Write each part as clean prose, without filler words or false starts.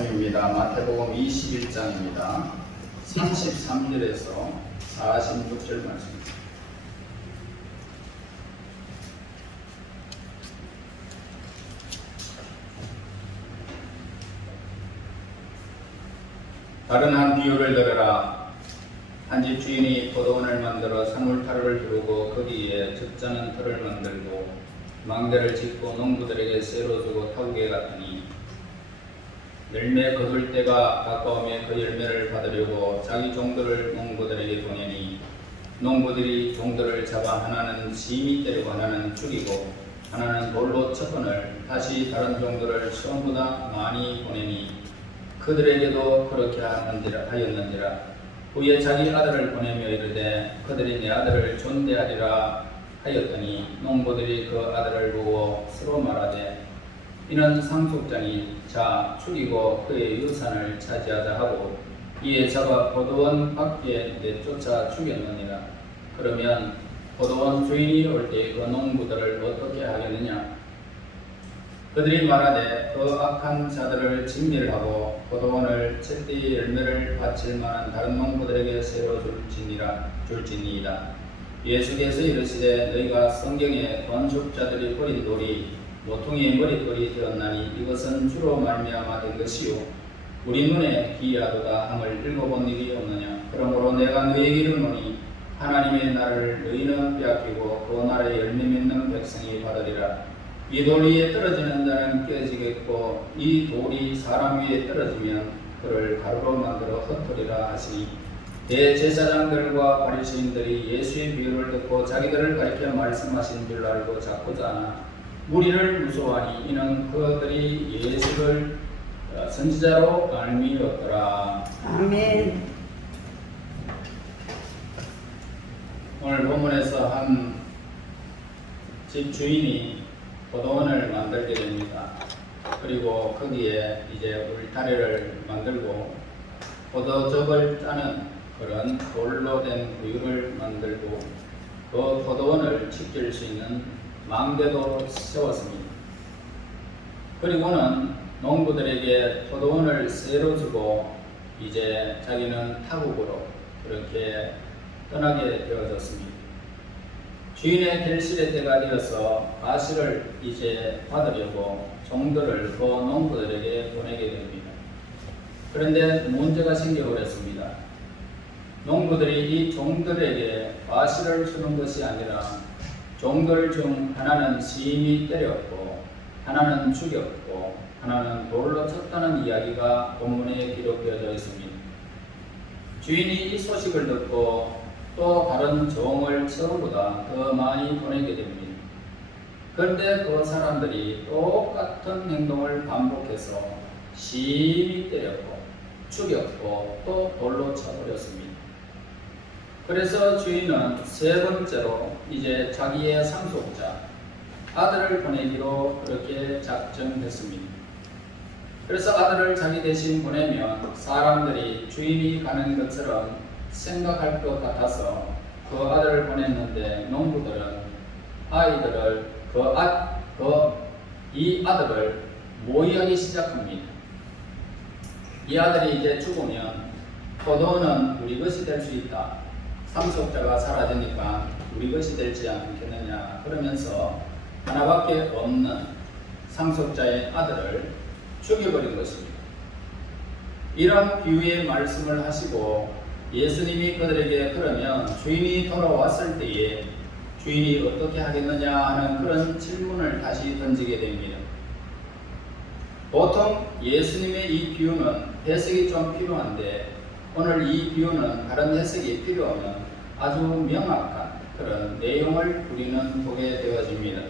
말씀입니다. 마태복음 21장입니다. 33절에서 46절 말씀입니다. 다른 한 비유를 들으라. 한 집 주인이 포도원을 만들어 산울타루를 두르고 거기에 적잖은 터를 만들고 망대를 짓고 농부들에게 쇠로 주고 타국에 갔더니 열매 거둘 때가 가까우며 그 열매를 받으려고 자기 종들을 농부들에게 보내니 농부들이 종들을 잡아 하나는 심히 때리고 하나는 죽이고 하나는 돌로 쳤거늘 다시 다른 종들을 처음보다 많이 보내니 그들에게도 그렇게 하였는지라. 후에 자기 아들을 보내며 이르되 그들이 내 아들을 존대하리라 하였더니 농부들이 그 아들을 보고 서로 말하되 이는 상속자니 자 죽이고 그의 유산을 차지하자 하고 이에 잡아 포도원 밖에 내쫓아 죽였느니라. 그러면 포도원 주인이 올 때 그 농부들을 어떻게 하겠느냐? 그들이 말하되 그 악한 자들을 진멸하고 포도원을 채띠 열매를 바칠 만한 다른 농부들에게 새로 줄지니이다. 예수께서 이르시되 너희가 성경에 건축자들이 버린 돌이 모퉁이의 머릿돌이 되었나니 이것은 주로 말미암아 된 것이요 우리 눈에 기이하도다 함을 읽어본 일이 없느냐. 그러므로 내가 너희에게 이르노니 하나님의 나라를 너희는 빼앗기고 그 나라의 열매 맺는 백성이 받으리라. 이 돌 위에 떨어지는 자는 깨지겠고 이 돌이 사람 위에 떨어지면 그를 가루로 만들어 흩으리라 하시니 대제사장들과 바리새인들이 예수의 비유를 듣고 자기들을 가리켜 말씀하신 줄 알고 자꾸자 무리를 무서워하니 이는 그들이 예수를 선지자로 알미었더라. 아멘. 오늘 본문에서 한 집 주인이 포도원을 만들게 됩니다. 그리고 거기에 이제 울타리를 만들고 포도즙을 짜는 그런 돌로 된 구유를 만들고 그 포도원을 지킬 수 있는 망대도 세웠습니다. 그리고는 농부들에게 포도원을 쇠로 주고 이제 자기는 타국으로 그렇게 떠나게 되어졌습니다. 주인의 결실의 때가 이어서 과실을 이제 받으려고 종들을 그 농부들에게 보내게 됩니다. 그런데 문제가 생겨버렸습니다. 농부들이 이 종들에게 과실을 주는 것이 아니라 종들 중 하나는 심히 때렸고 하나는 죽였고 하나는 돌로 쳤다는 이야기가 본문에 기록되어져 있습니다. 주인이 이 소식을 듣고 또 다른 종을 처음보다 더 많이 보내게 됩니다. 그런데 그 사람들이 똑같은 행동을 반복해서 심히 때렸고 죽였고 또 돌로 쳐버렸습니다. 그래서 주인은 세 번째로 이제 자기의 상속자 아들을 보내기로 그렇게 작정했습니다. 그래서 아들을 자기 대신 보내면 사람들이 주인이 가는 것처럼 생각할 것 같아서 그 아들을 보냈는데 농부들은 아이들을 이 아들을 모의하기 시작합니다. 이 아들이 이제 죽으면 포도원은 우리 것이 될 수 있다. 상속자가 사라지니까 우리 것이 되지 않겠느냐 그러면서 하나밖에 없는 상속자의 아들을 죽여버린 것입니다. 이런 비유의 말씀을 하시고 예수님이 그들에게 그러면 주인이 돌아왔을 때에 주인이 어떻게 하겠느냐 하는 그런 질문을 다시 던지게 됩니다. 보통 예수님의 이 비유는 해석이 좀 필요한데 오늘 이 비유는 다른 해석이 필요하면 아주 명확한 그런 내용을 우리는 보게 되어집니다.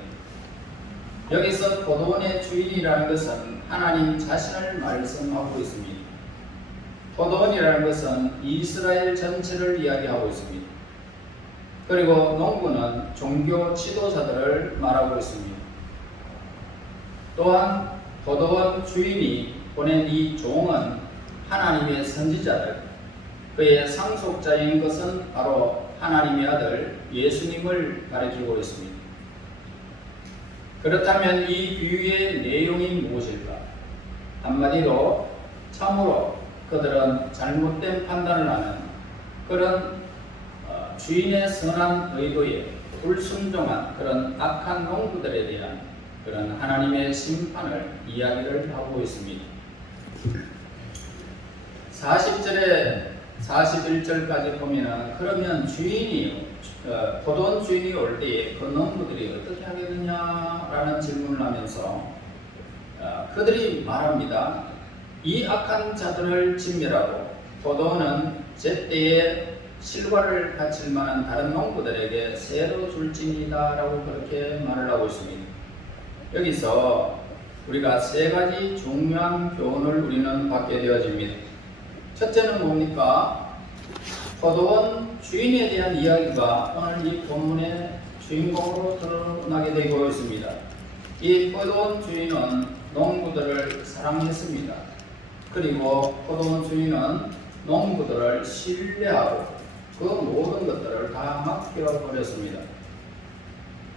여기서 포도원의 주인이라는 것은 하나님 자신을 말씀하고 있습니다. 포도원이라는 것은 이스라엘 전체를 이야기하고 있습니다. 그리고 농부는 종교 지도자들을 말하고 있습니다. 또한 포도원 주인이 보낸 이 종은 하나님의 선지자들, 그의 상속자인 것은 바로 하나님의 아들 예수님을 가리키고 있습니다. 그렇다면 이 비유의 내용이 무엇일까? 한마디로 참으로 그들은 잘못된 판단을 하는 그런 주인의 선한 의도에 불순종한 그런 악한 농부들에 대한 그런 하나님의 심판을 이야기를 하고 있습니다. 40절에 41절까지 보면은 그러면 포도원 주인이 올 때에 그 농부들이 어떻게 하겠느냐라는 질문을 하면서 그들이 말합니다. 이 악한 자들을 진멸하고 포도원은 제때에 실과를 바칠 만한 다른 농부들에게 새로 줄지니다 라고 그렇게 말을 하고 있습니다. 여기서 우리가 세 가지 중요한 교훈을 우리는 받게 되어집니다. 첫째는 뭡니까? 포도원 주인에 대한 이야기가 오늘 이 본문의 주인공으로 드러나게 되고 있습니다. 이 포도원 주인은 농부들을 사랑했습니다. 그리고 포도원 주인은 농부들을 신뢰하고 그 모든 것들을 다 맡겨버렸습니다.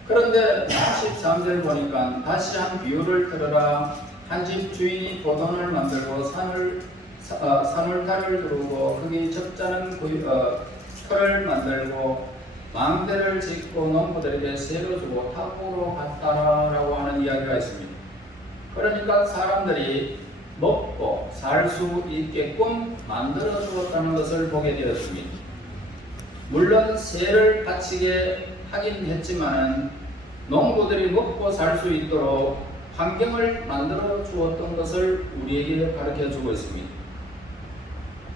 그런데 13절 보니까 다시 한 비유를 들어라. 한 집 주인이 포도원을 만들고 산울타를 두르고 거기 적잖은 터를 만들고 망대를 짓고 농부들에게 새로 주고 탑으로 갔다라고 하는 이야기가 있습니다. 그러니까 사람들이 먹고 살 수 있게끔 만들어 주었다는 것을 보게 되었습니다. 물론 새를 바치게 하긴 했지만 농부들이 먹고 살 수 있도록 환경을 만들어 주었던 것을 우리에게 가르쳐 주고 있습니다.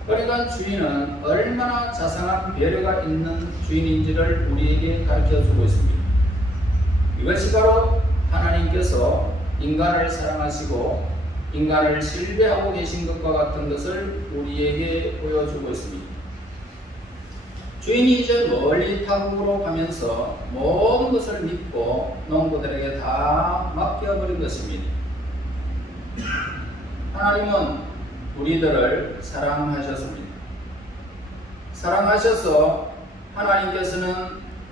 그러니까 주인은 얼마나 자상한 배려가 있는 주인인지를 우리에게 가르쳐 주고 있습니다. 이것이 바로 하나님께서 인간을 사랑하시고 인간을 신뢰하고 계신 것과 같은 것을 우리에게 보여주고 있습니다. 주인이 이제 멀리 타국으로 가면서 모든 것을 믿고 농부들에게 다 맡겨버린 것입니다. 하나님은 우리들을 사랑하셨습니다. 사랑하셔서 하나님께서는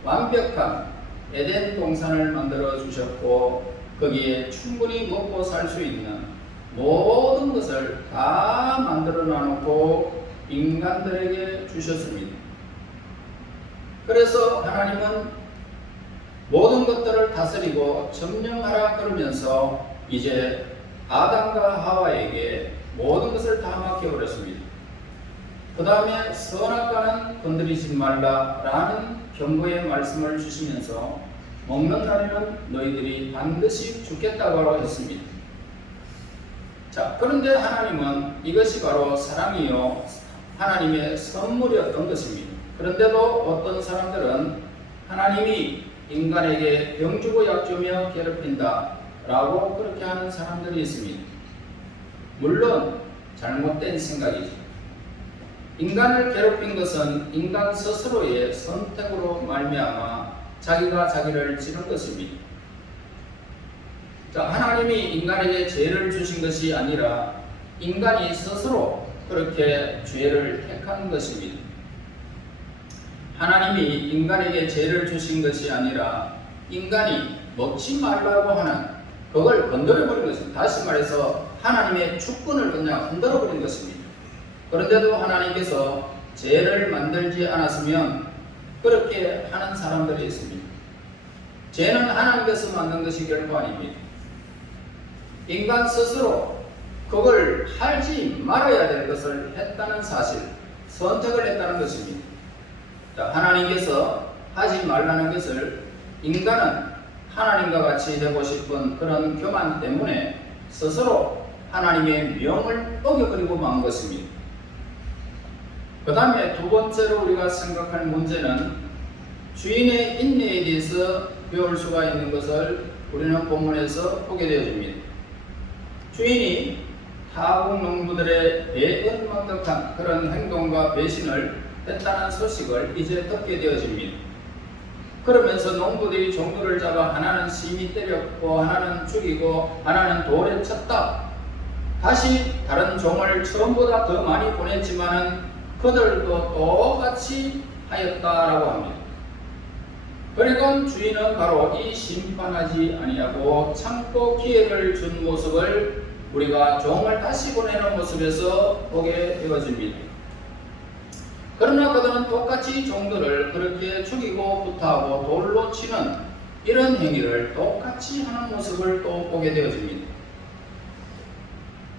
완벽한 에덴 동산을 만들어 주셨고 거기에 충분히 먹고 살 수 있는 모든 것을 다 만들어 놔놓고 인간들에게 주셨습니다. 그래서 하나님은 모든 것들을 다스리고 점령하라 그러면서 이제 아담과 하와에게 모든 것을 다 맡겨버렸습니다. 그 다음에 선악과는 건드리지 말라라는 경고의 말씀을 주시면서 먹는 날에는 너희들이 반드시 죽겠다고 했습니다. 자, 그런데 하나님은 이것이 바로 사랑이요 하나님의 선물이었던 것입니다. 그런데도 어떤 사람들은 하나님이 인간에게 병주고 약주며 괴롭힌다 라고 그렇게 하는 사람들이 있습니다. 물론 잘못된 생각이죠. 인간을 괴롭힌 것은 인간 스스로의 선택으로 말미암아 자기가 자기를 찌른 것입니다. 자, 하나님이 인간에게 죄를 주신 것이 아니라 인간이 스스로 그렇게 죄를 택한 것입니다. 하나님이 인간에게 죄를 주신 것이 아니라 인간이 먹지 말라고 하는 그걸 건드려버린 것입니다. 다시 말해서 하나님의 주권을 그냥 흔들어버린 것입니다. 그런데도 하나님께서 죄를 만들지 않았으면 그렇게 하는 사람들이 있습니다. 죄는 하나님께서 만든 것이 결코 아닙니다. 인간 스스로 그걸 하지 말아야 될 것을 했다는 사실, 선택을 했다는 것입니다. 자, 하나님께서 하지 말라는 것을 인간은 하나님과 같이 되고 싶은 그런 교만 때문에 스스로 하나님의 명을 어겨버리고 만 것입니다. 그 다음에 두 번째로 우리가 생각할 문제는 주인의 인내에 대해서 배울 수가 있는 것을 우리는 본문에서 보게 되어집니다. 주인이 타국 농부들의 배은망덕한 그런 행동과 배신을 했다는 소식을 이제 듣게 되어집니다. 그러면서 농부들이 종들을 잡아 하나는 심히 때렸고 하나는 죽이고 하나는 돌에 쳤다. 다시 다른 종을 처음보다 더 많이 보냈지만은 그들도 똑같이 하였다라고 합니다. 그리고 주인은 바로 이 심판하지 아니하고 참고 기회를 준 모습을 우리가 종을 다시 보내는 모습에서 보게 되어집니다. 그러나 그들은 똑같이 종들을 그렇게 죽이고 구타하고 돌로 치는 이런 행위를 똑같이 하는 모습을 또 보게 되어집니다.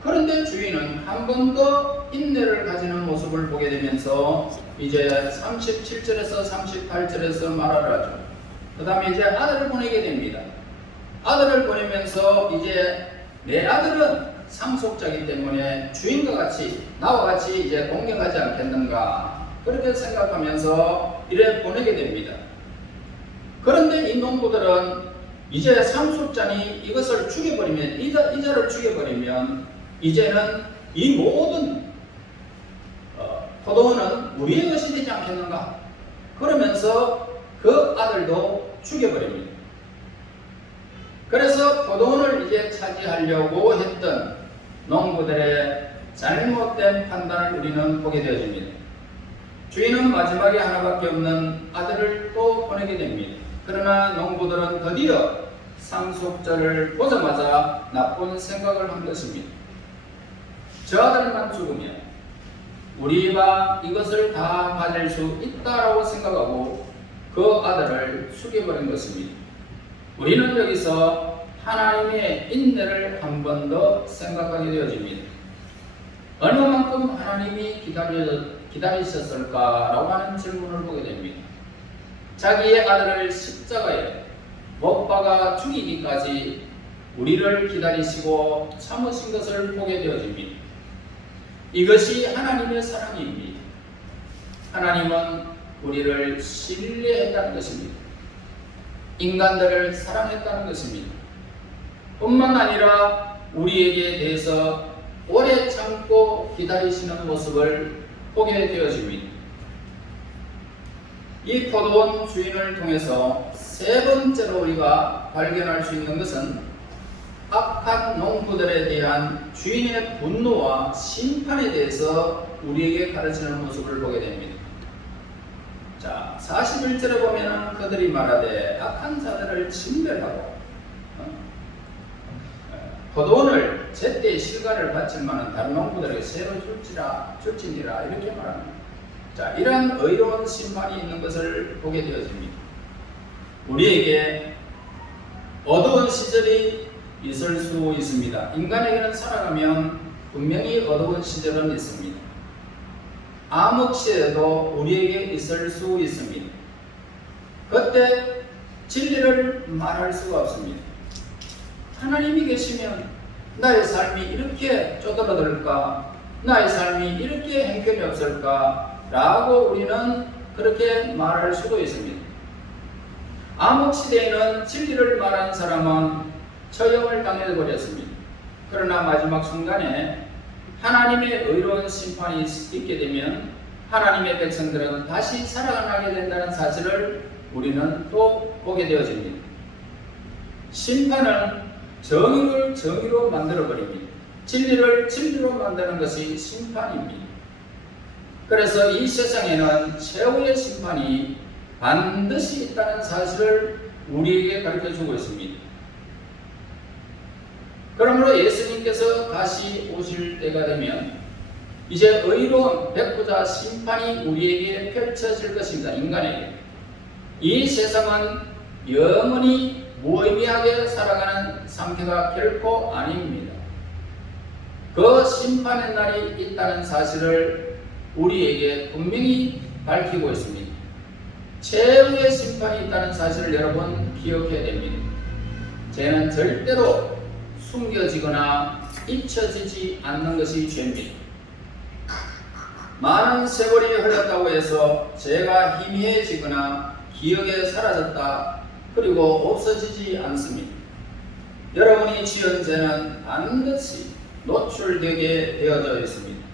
그런데 주인은 한 번 더 인내를 가지는 모습을 보게 되면서 이제 37절에서 38절에서 말을 하죠. 그 다음에 이제 아들을 보내게 됩니다. 아들을 보내면서 이제 내 아들은 상속자이기 때문에 주인과 같이 나와 같이 이제 공격하지 않겠는가 그렇게 생각하면서 이래 보내게 됩니다. 그런데 이 농부들은 이제 상속자니 이것을 죽여버리면 이자를 죽여버리면 이제는 이 모든 포도원은 우리의 것이 되지 않겠는가 그러면서 그 아들도 죽여버립니다. 그래서 포도원을 이제 차지하려고 했던 농부들의 잘못된 판단을 우리는 보게 되어집니다. 주인은 마지막에 하나밖에 없는 아들을 또 보내게 됩니다. 그러나 농부들은 드디어 상속자를 보자마자 나쁜 생각을 한 것입니다. 저 아들만 죽으면 우리가 이것을 다 가질 수 있다라고 생각하고 그 아들을 죽여버린 것입니다. 우리는 여기서 하나님의 인내를 한 번 더 생각하게 되어집니다. 얼마만큼 하나님이 기다리셨을까라고 하는 질문을 보게 됩니다. 자기의 아들을 십자가에 못 박아 죽이기까지 우리를 기다리시고 참으신 것을 보게 되어집니다. 이것이 하나님의 사랑입니다. 하나님은 우리를 신뢰했다는 것입니다. 인간들을 사랑했다는 것입니다. 뿐만 아니라 우리에게 대해서 오래 참고 기다리시는 모습을 보게 되어집니다. 이 포도원 주인을 통해서 세 번째로 우리가 발견할 수 있는 것은 악한 농부들에 대한 주인의 분노와 심판에 대해서 우리에게 가르치는 모습을 보게 됩니다. 자, 41절에 보면 그들이 말하되 악한 자들을 진멸하고 포도원을 제때 실과를 바칠 만한 다른 농부들에게 새로 줄지니라 이렇게 말합니다. 자, 이러한 의로운 심판이 있는 것을 보게 되어집니다. 우리에게 어두운 시절이 있을 수 있습니다. 인간에게는 살아가면 분명히 어두운 시절은 있습니다. 암흑 시에도 우리에게 있을 수 있습니다. 그때 진리를 말할 수가 없습니다. 하나님이 계시면 나의 삶이 이렇게 쪼들어들까? 나의 삶이 이렇게 행편이 없을까? 라고 우리는 그렇게 말할 수도 있습니다. 암흑 시대에는 진리를 말한 사람은 처형을 당해버렸습니다. 그러나 마지막 순간에 하나님의 의로운 심판이 있게 되면 하나님의 백성들은 다시 살아나게 된다는 사실을 우리는 또 보게 되어집니다. 심판은 정의를 정의로 만들어버립니다. 진리를 진리로 만드는 것이 심판입니다. 그래서 이 세상에는 최후의 심판이 반드시 있다는 사실을 우리에게 가르쳐주고 있습니다. 그러므로 예수님께서 다시 오실 때가 되면 이제 의로운 백부자 심판이 우리에게 펼쳐질 것입니다. 인간에게. 이 세상은 영원히 무의미하게 살아가는 상태가 결코 아닙니다. 그 심판의 날이 있다는 사실을 우리에게 분명히 밝히고 있습니다. 최후의 심판이 있다는 사실을 여러분 기억해야 됩니다. 죄는 절대로 숨겨지거나 잊혀지지 않는 것이 죄입니다. 많은 세월이 흘렀다고 해서 죄가 희미해지거나 기억에 사라졌다 그리고 없어지지 않습니다. 여러분이 지은 죄는 반드시 노출되게 되어져 있습니다.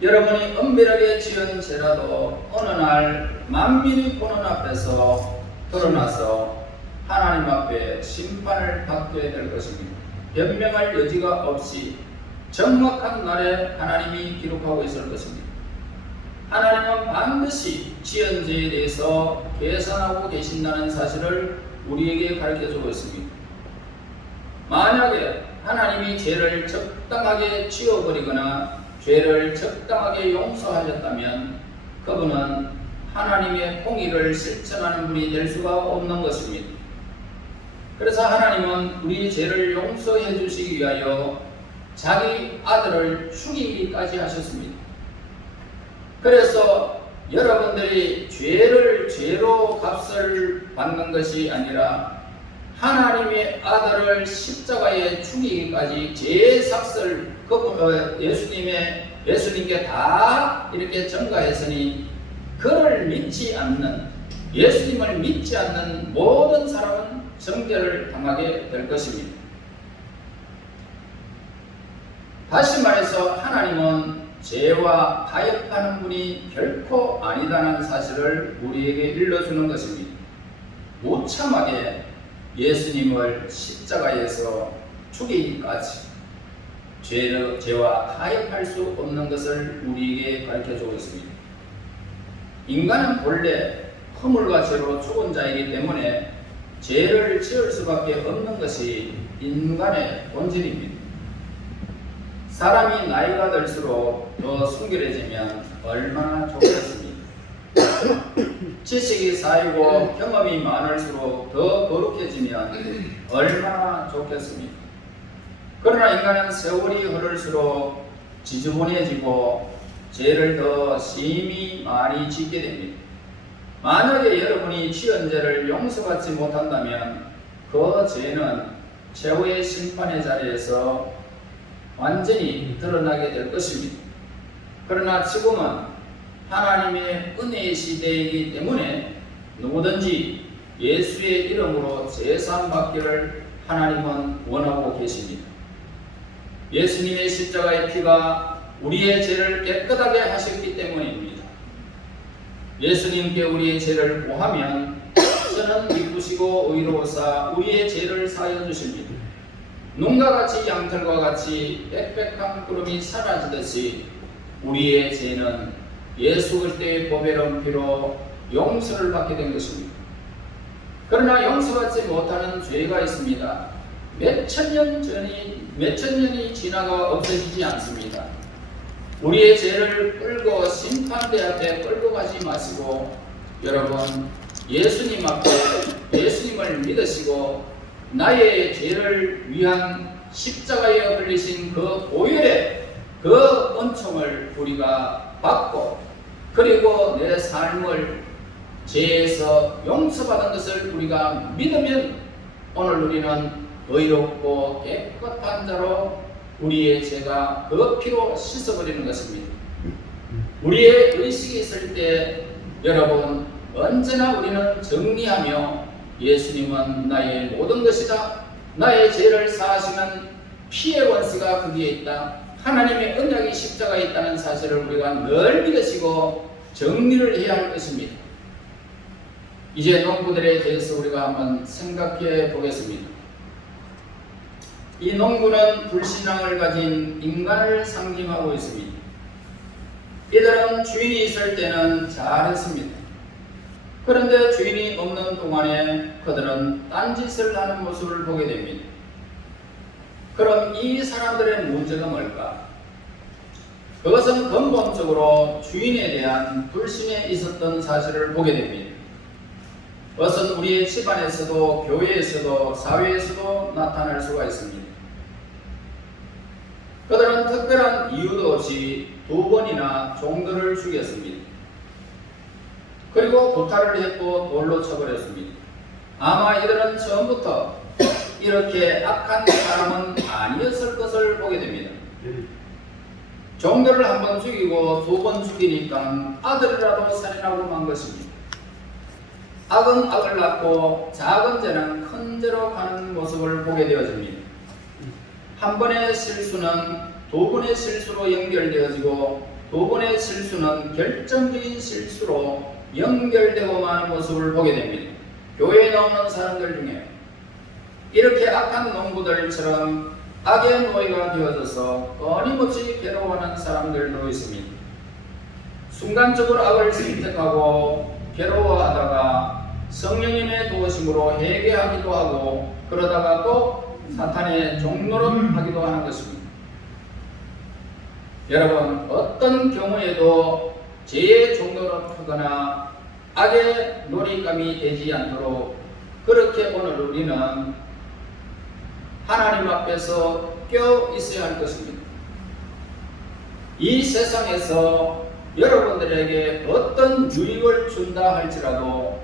여러분이 은밀하게 지은 죄라도 어느 날 만민이 보는 앞에서 드러나서 하나님 앞에 심판을 받게 될 것입니다. 변명할 여지가 없이 정확한 날에 하나님이 기록하고 있을 것입니다. 하나님은 반드시 지은 죄에 대해서 계산하고 계신다는 사실을 우리에게 가르쳐주고 있습니다. 만약에 하나님이 죄를 적당하게 지워버리거나 죄를 적당하게 용서하셨다면 그분은 하나님의 공의를 실천하는 분이 될 수가 없는 것입니다. 그래서 하나님은 우리 죄를 용서해 주시기 위하여 자기 아들을 죽이기까지 하셨습니다. 그래서 여러분들이 죄를 죄로 값을 받는 것이 아니라 하나님의 아들을 십자가에 죽이기까지 죄의 삭을 예수님께 다 이렇게 전가했으니 그를 믿지 않는, 예수님을 믿지 않는 모든 사람은 정죄를 당하게 될 것입니다. 다시 말해서 하나님은 죄와 타협하는 분이 결코 아니다는 사실을 우리에게 일러주는 것입니다. 무참하게 예수님을 십자가에서 죽이기까지 죄와 타협할 수 없는 것을 우리에게 가르쳐주고 있습니다. 인간은 본래 허물과 죄로 죽은 자이기 때문에 죄를 지을 수밖에 없는 것이 인간의 본질입니다. 사람이 나이가 들수록 더 순결해지면 얼마나 좋겠습니까? 지식이 쌓이고 경험이 많을수록 더 거룩해지면 얼마나 좋겠습니까? 그러나 인간은 세월이 흐를수록 지저분해지고 죄를 더 심히 많이 짓게 됩니다. 만약에 여러분이 지은 죄를 용서받지 못한다면 그 죄는 최후의 심판의 자리에서 완전히 드러나게 될 것입니다. 그러나 지금은 하나님의 은혜의 시대이기 때문에 누구든지 예수의 이름으로 제사함 받기를 하나님은 원하고 계십니다. 예수님의 십자가의 피가 우리의 죄를 깨끗하게 하셨기 때문입니다. 예수님께 우리의 죄를 고하면 저는 기쁘시고 의로우사 우리의 죄를 사하여 주십니다. 눈과 같이 양털과 같이 빽빽한 구름이 사라지듯이 우리의 죄는 예수 그리스도의 보배로운 피로 용서를 받게 된 것입니다. 그러나 용서받지 못하는 죄가 있습니다. 몇천 년이 지나가 없어지지 않습니다. 우리의 죄를 끌고 심판대 앞에 끌고 가지 마시고 여러분 예수님 앞에 예수님을 믿으시고 나의 죄를 위한 십자가에 흘리신 그 보혈의 그 은총을 우리가 받고 그리고 내 삶을 죄에서 용서받은 것을 우리가 믿으면 오늘 우리는 의롭고 깨끗한 자로 우리의 죄가 그 피로 씻어버리는 것입니다. 우리의 의식이 있을 때 여러분 언제나 우리는 정리하며 예수님은 나의 모든 것이다. 나의 죄를 사하시는 피의 원수가 거기에 있다. 하나님의 언약이 십자가에 있다는 사실을 우리가 늘 믿으시고 정리를 해야 할 것입니다. 이제 농부들에 대해서 우리가 한번 생각해 보겠습니다. 이 농부는 불신앙을 가진 인간을 상징하고 있습니다. 이들은 주인이 있을 때는 잘했습니다. 그런데 주인이 없는 동안에 그들은 딴짓을 하는 모습을 보게 됩니다. 그럼 이 사람들의 문제가 뭘까? 그것은 근본적으로 주인에 대한 불신에 있었던 사실을 보게 됩니다. 그것은 우리의 집안에서도 교회에서도 사회에서도 나타날 수가 있습니다. 그들은 특별한 이유도 없이 2번이나 종들을 죽였습니다. 그리고 구타를 했고 돌로 쳐버렸습니다. 아마 이들은 처음부터 이렇게 악한 사람은 아니었을 것을 보게 됩니다. 종들을 1번 죽이고 2번 죽이니까 아들이라도 살인하고 만 것입니다. 악은 악을 낳고 작은 죄는 큰 죄로 가는 모습을 보게 되어집니다. 1번의 실수는 2번의 실수로 연결되어지고 2번의 실수는 결정적인 실수로 연결되고 마는 모습을 보게 됩니다. 교회에 나오는 사람들 중에 이렇게 악한 농부들처럼 악의 노예가 되어져서 끊임없이 괴로워하는 사람들도 있습니다. 순간적으로 악을 선택하고 괴로워하다가 성령님의 도우심으로 회개하기도 하고 그러다가 또 사탄의 종노릇하기도 하는 것입니다. 여러분, 어떤 경우에도 죄의 종노릇하거나 악의 놀잇감이 되지 않도록 그렇게 오늘 우리는 하나님 앞에서 껴 있어야 할 것입니다. 이 세상에서 여러분들에게 어떤 유익을 준다 할지라도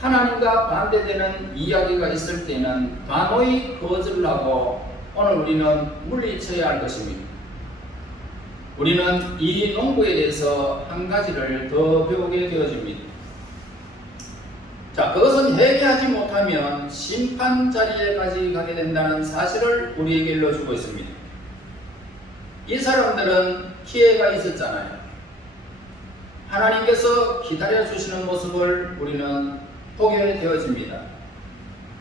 하나님과 반대되는 이야기가 있을 때는 단호히 거절을 하고 오늘 우리는 물리쳐야 할 것입니다. 우리는 이 농부에 대해서 한 가지를 더 배우게 되어집니다. 자, 그것은 회개하지 못하면 심판 자리에까지 가게 된다는 사실을 우리에게 일러주고 있습니다. 이 사람들은 기회가 있었잖아요. 하나님께서 기다려주시는 모습을 우리는 보게 되어집니다.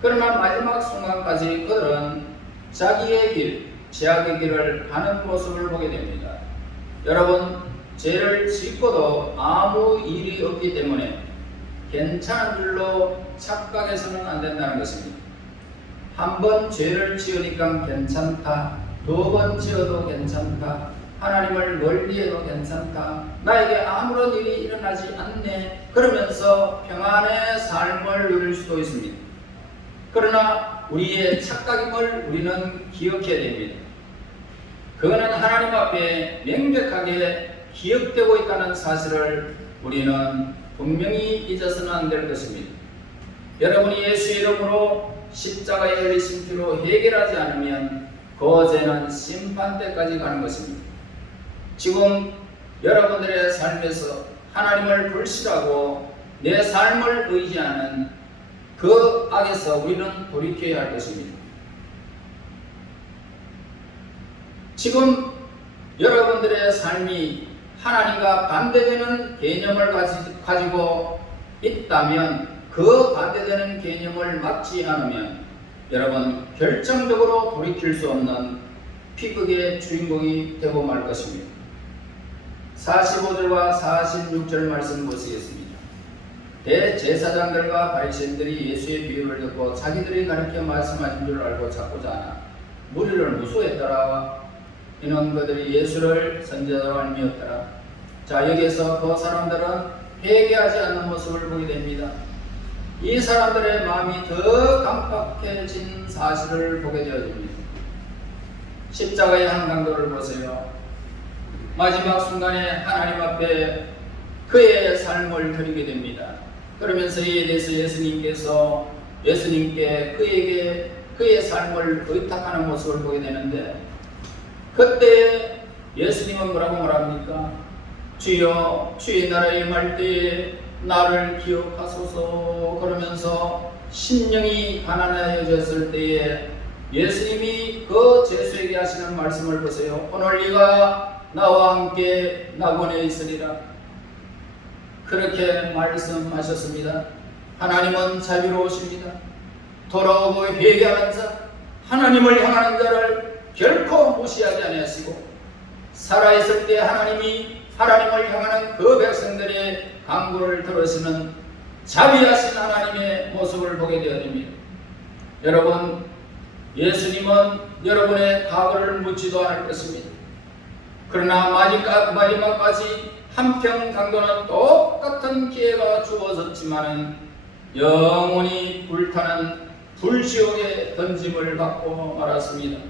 그러나 마지막 순간까지 그들은 자기의 길, 죄악의 길을 가는 모습을 보게 됩니다. 여러분, 죄를 짓고도 아무 일이 없기 때문에 괜찮은 줄로 착각해서는 안 된다는 것입니다. 한 번 죄를 지으니까 괜찮다, 두 번 지어도 괜찮다, 하나님을 멀리해도 괜찮다, 나에게 아무런 일이 일어나지 않네, 그러면서 평안의 삶을 누릴 수도 있습니다. 그러나 우리의 착각임을 우리는 기억해야 됩니다. 그거는 하나님 앞에 명백하게 기억되고 있다는 사실을 우리는 분명히 잊어서는 안 될 것입니다. 여러분이 예수의 이름으로 십자가에 흘리신 피로 해결하지 않으면 그 죄는 심판 때까지 가는 것입니다. 지금 여러분들의 삶에서 하나님을 불신하고 내 삶을 의지하는 그 악에서 우리는 돌이켜야 할 것입니다. 지금 여러분들의 삶이 하나님과 반대되는 개념을 가지고 있다면 그 반대되는 개념을 막지 않으면 여러분 결정적으로 돌이킬 수 없는 비극의 주인공이 되고 말 것입니다. 45절과 46절 말씀 보시겠습니다. 대제사장들과 바리새인들이 예수의 비유를 듣고 자기들이 가르쳐 말씀하신 줄 알고 찾고자 하나 무리를 무수했더라. 이는 그들이 예수를 선지자로 알미었더라. 자, 여기에서 그 사람들은 회개하지 않는 모습을 보게 됩니다. 이 사람들의 마음이 더 강팍해진 사실을 보게 되어집니다. 십자가의 한 강도를 보세요. 마지막 순간에 하나님 앞에 그의 삶을 드리게 됩니다. 그러면서 이에 대해서 예수님께 그에게 그의 삶을 의탁하는 모습을 보게 되는데, 그때 예수님은 뭐라고 말합니까? 주여, 주의 나라에 임할 때에 나를 기억하소서. 그러면서 심령이 가난해졌을 때에 예수님이 그 죄수에게 하시는 말씀을 보세요. 오늘 네가 나와 함께 낙원에 있으리라. 그렇게 말씀하셨습니다. 하나님은 자비로우십니다. 돌아오고 회개하는 자, 하나님을 향하는 자를 결코 무시하지 아니하시고, 살아있을 때 하나님을 향하는 그 백성들의 간구를 들으시는 자비하신 하나님의 모습을 보게 되어집니다. 여러분, 예수님은 여러분의 과거를 묻지도 않을 것입니다. 그러나 마지막까지 한평 강도는 똑같은 기회가 주어졌지만 영원히 불타는 불지옥에 던짐을 받고 말았습니다.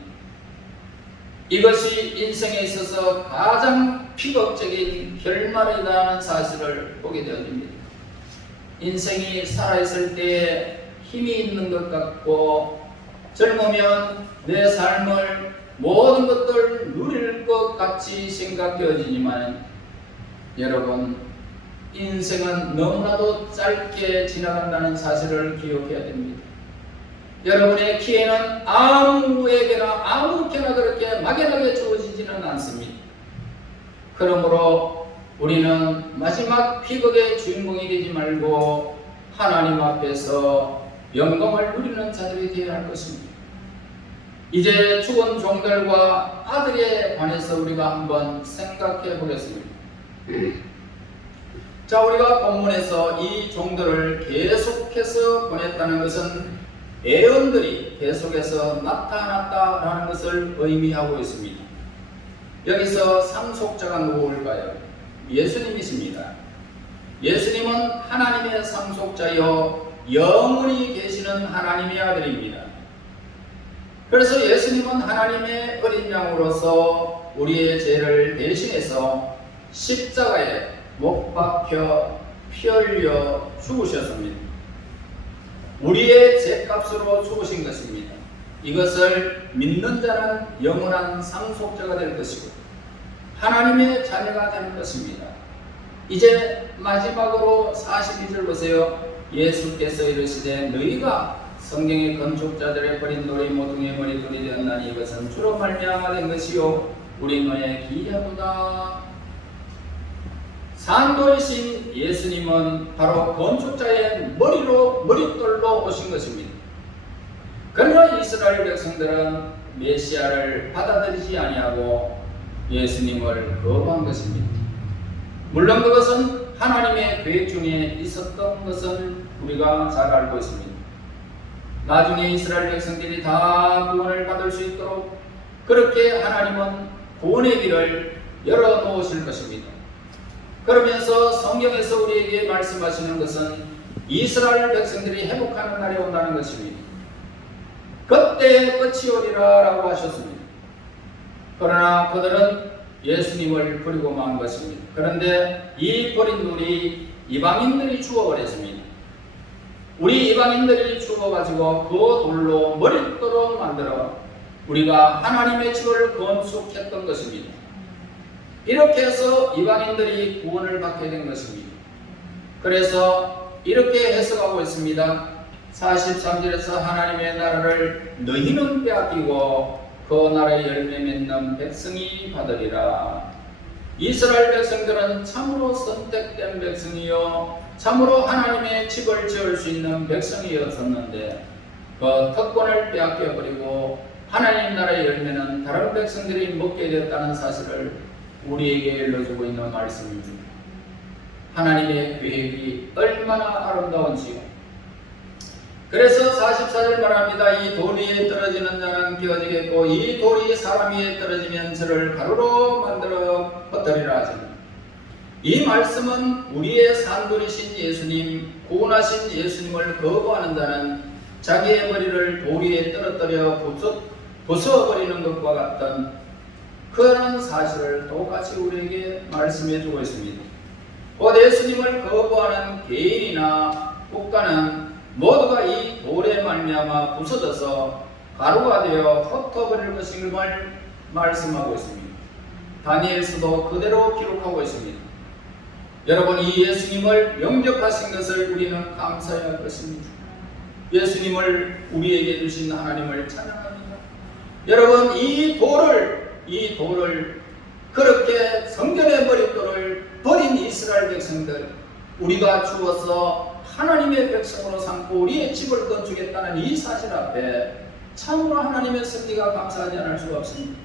이것이 인생에 있어서 가장 비극적인 결말이라는 사실을 보게 되어집니다. 인생이 살아있을 때에 힘이 있는 것 같고 젊으면 내 삶을 모든 것들 누릴 것 같이 생각되어지지만 여러분, 인생은 너무나도 짧게 지나간다는 사실을 기억해야 됩니다. 여러분의 기회는 아무에게나 아무렇게나 그렇게 막연하게 주어지지는 않습니다. 그러므로 우리는 마지막 비극의 주인공이 되지 말고 하나님 앞에서 영광을 누리는 자들이 되어야 할 것입니다. 이제 죽은 종들과 아들에 관해서 우리가 한번 생각해 보겠습니다. 자, 우리가 본문에서 이 종들을 계속해서 보냈다는 것은 예언들이 계속해서 나타났다라는 것을 의미하고 있습니다. 여기서 상속자가 누구일까요? 예수님이십니다. 예수님은 하나님의 상속자여 영원히 계시는 하나님의 아들입니다. 그래서 예수님은 하나님의 어린 양으로서 우리의 죄를 대신해서 십자가에 못 박혀 피 흘려 죽으셨습니다. 우리의 죄값으로 죽으신 것입니다. 이것을 믿는 자는 영원한 상속자가 될 것이고 하나님의 자녀가 될 것입니다. 이제 마지막으로 42절 보세요. 예수께서 이르시되 너희가 성경의 건축자들의 버린 돌이 모퉁이의 머리돌이 되었나니 이것은 주로 말미암아 된 것이요 우리 너의 기하도다. 산돌이신 예수님은 바로 건축자의 머릿돌로 오신 것입니다. 그러나 이스라엘 백성들은 메시아를 받아들이지 아니하고 예수님을 거부한 것입니다. 물론 그것은 하나님의 계획 중에 있었던 것은 우리가 잘 알고 있습니다. 나중에 이스라엘 백성들이 다 구원을 받을 수 있도록 그렇게 하나님은 구원의 길을 열어놓으실 것입니다. 그러면서 성경에서 우리에게 말씀하시는 것은 이스라엘 백성들이 회복하는 날이 온다는 것입니다. 그때 끝이 오리라 라고 하셨습니다. 그러나 그들은 예수님을 버리고 만 것입니다. 그런데 이 버린 돌이 이방인들이 주워버렸습니다. 우리 이방인들이 주워가지고 그 돌로 머릿돌로 만들어 우리가 하나님의 집을 건축했던 것입니다. 이렇게 해서 이방인들이 구원을 받게 된 것입니다. 그래서 이렇게 해석하고 있습니다. 43절에서 하나님의 나라를 너희는 빼앗기고 그 나라의 열매 맺는 백성이 받으리라. 이스라엘 백성들은 참으로 선택된 백성이요 참으로 하나님의 집을 지을 수 있는 백성이었었는데 그 특권을 빼앗겨버리고 하나님 나라의 열매는 다른 백성들이 먹게 됐다는 사실을 우리에게 일러주고 있는 말씀입니다. 하나님의 계획이 얼마나 아름다운지요. 그래서 44절 말합니다. 이 돌 위에 떨어지는 자는 깨어지겠고 이 돌이 사람 위에 떨어지면 저를 가루로 만들어 흩어리라 하십니다. 이 말씀은 우리의 산돌이신 예수님, 구원하신 예수님을 거부하는 자는 자기의 머리를 돌 위에 떨어뜨려 부숴버리는 것과 같은 그런 사실을 똑같이 우리에게 말씀해 주고 있습니다. 곧 예수님을 거부하는 개인이나 국가는 모두가 이 돌에 말미암아 부서져서 가루가 되어 흩어버릴 것임을 말씀하고 있습니다. 다니엘서도 그대로 기록하고 있습니다. 여러분, 이 예수님을 영접하신 것을 우리는 감사해야 할 것입니다. 예수님을 우리에게 주신 하나님을 찬양합니다. 여러분, 이 돌을 그렇게 성전의 머릿돌을 버린 이스라엘 백성들, 우리가 주어서 하나님의 백성으로 삼고 우리의 집을 건축했다는 이 사실 앞에 참으로 하나님의 섭리가 감사하지 않을 수가 없습니다.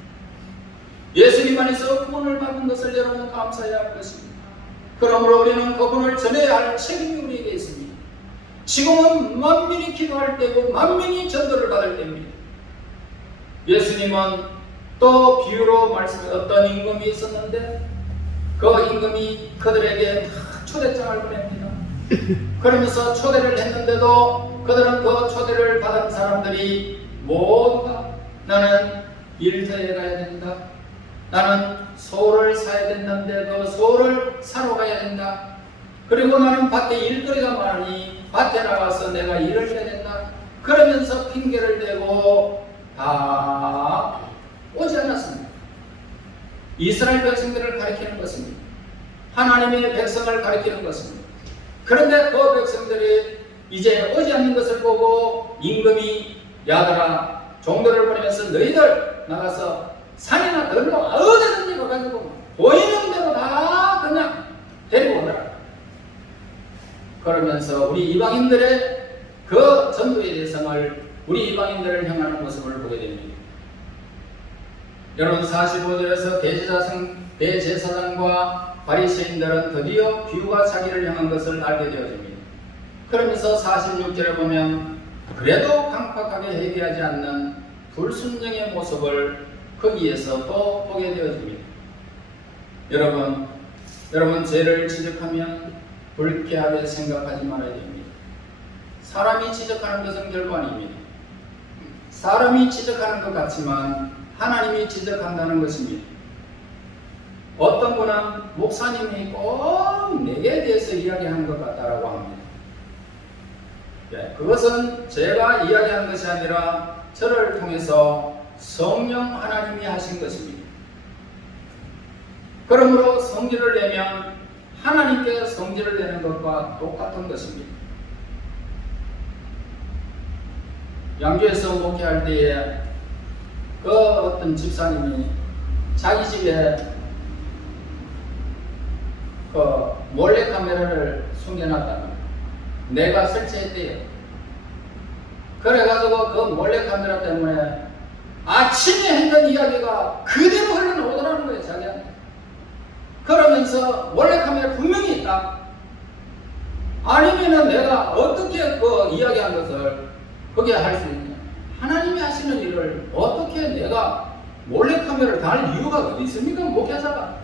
예수님 안에서 구원을 받은 것을 여러분 감사해야 할 것입니다. 그러므로 우리는 그분을 전해야 할 책임이 우리에게 있습니다. 지금은 만민이 기도할 때고 만민이 전도를 받을 때입니다. 예수님은 또 비유로 말씀해 어떤 임금이 있었는데 그 임금이 그들에게 초대장을 보냅니다. 그러면서 초대를 했는데도 그들은 그 초대를 받은 사람들이 모두가 나는 일터에 가야 된다. 나는 소를 사야 된다는데 그 소를 사러 가야 된다. 그리고 나는 밭에 일거리가 많으니 밭에 나가서 내가 일을 해야 된다. 그러면서 핑계를 대고 다 오지 않았습니다. 이스라엘 백성들을 가리키는 것입니다. 하나님의 백성을 가리키는 것입니다. 그런데 그 백성들이 이제 오지 않는 것을 보고 임금이 야들아 종들을 보내면서 너희들 나가서 산이나 들로 어디든지 가가지고 보이는 대로 다 그냥 데리고 오더라. 그러면서 우리 이방인들의 그 전도의 대상을 우리 이방인들을 향하는 모습을 보게 됩니다. 여러분 45절에서 대제사장과 바리새인들은 드디어 비유가 자기를 향한 것을 알게 되어집니다. 그러면서 46절에 보면 그래도 강팍하게 회개하지 않는 불순종의 모습을 거기에서 또 보게 되어집니다. 여러분 죄를 지적하면 불쾌하게 생각하지 말아야 됩니다. 사람이 지적하는 것은 결코 아닙니다. 사람이 지적하는 것 같지만 하나님이 지적한다는 것입니다. 어떤 분은 목사님이 꼭 내게 대해서 이야기하는 것 같다라고 합니다. 그것은 제가 이야기한 것이 아니라 저를 통해서 성령 하나님이 하신 것입니다. 그러므로 성질을 내면 하나님께 성질을 내는 것과 똑같은 것입니다. 양주에서 목회할 때에 그 어떤 집사님이 자기 집에 그 몰래카메라를 숨겨놨다는 내가 설치했대요. 그래가지고 그 몰래카메라 때문에 아침에 했던 이야기가 그대로 흘러나오더라는 거예요, 자기한테. 그러면서 몰래카메라 분명히 있다. 아니면은 내가 어떻게 그 이야기한 것을 그게 할 수 있냐. 하나님이 하시는 일을 어떻게 내가 몰래카메라를 달 이유가 어디 있습니까? 목회자가.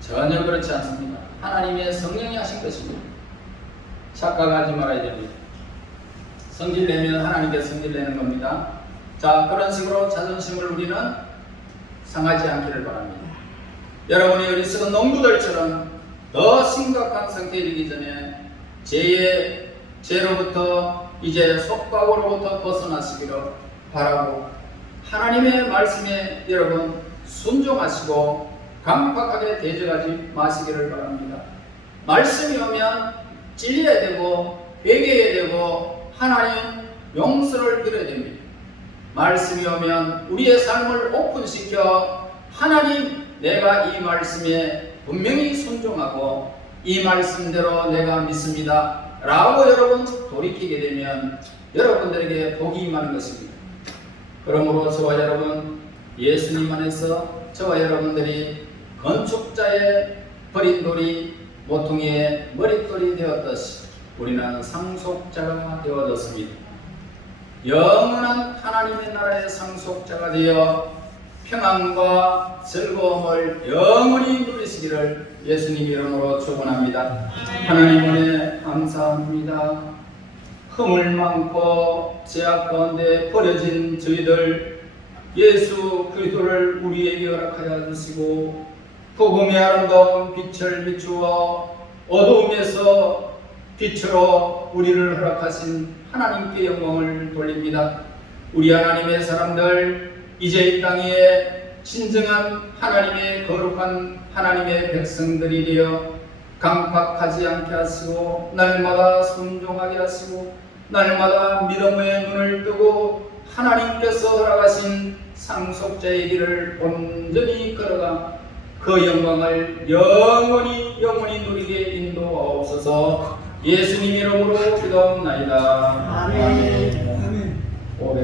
전혀 그렇지 않습니다. 하나님의 성령이 하신 것입니다. 착각하지 말아야 됩니다. 성질내면 하나님께 성질내는 겁니다. 자, 그런 식으로 자존심을 우리는 상하지 않기를 바랍니다. 여러분이 어리석은 농부들처럼 더 심각한 상태에 이르기 전에 죄로부터 이제 속박으로부터 벗어나시기를 바라고 하나님의 말씀에 여러분 순종하시고 강팍하게 대적하지 마시기를 바랍니다. 말씀이 오면 찔려야 되고 회개해야 되고 하나님 용서를 빌어야 됩니다. 말씀이 오면 우리의 삶을 오픈시켜 하나님 내가 이 말씀에 분명히 순종하고 이 말씀대로 내가 믿습니다 라고 여러분 돌이키게 되면 여러분들에게 복이 임하는 것입니다. 그러므로 저와 여러분 예수님 안에서 저와 여러분들이 건축자의 버린 돌이 모퉁이의 머릿돌이 되었듯이 우리는 상속자가 되어졌습니다. 영원한 하나님의 나라의 상속자가 되어 평안과 즐거움을 영원히 누리시기를 예수님 이름으로 축원합니다. 하나님 은혜 감사합니다. 허물 많고 죄악 가운데 버려진 저희들 예수 그리스도를 우리에게 허락하여 주시고 복음의 아름다운 빛을 비추어 어두움에서 빛으로 우리를 허락하신 하나님께 영광을 돌립니다. 우리 하나님의 사람들 이제 이 땅에 진정한 하나님의 거룩한 하나님의 백성들이 되어 강팍하지 않게 하시고 날마다 순종하게 하시고 날마다 믿음의 눈을 뜨고 하나님께서 허락하신 상속자의 길을 온전히 걸어가 그 영광을 영원히 누리게 인도하옵소서. 예수님 이름으로 기도합나이다. 아멘.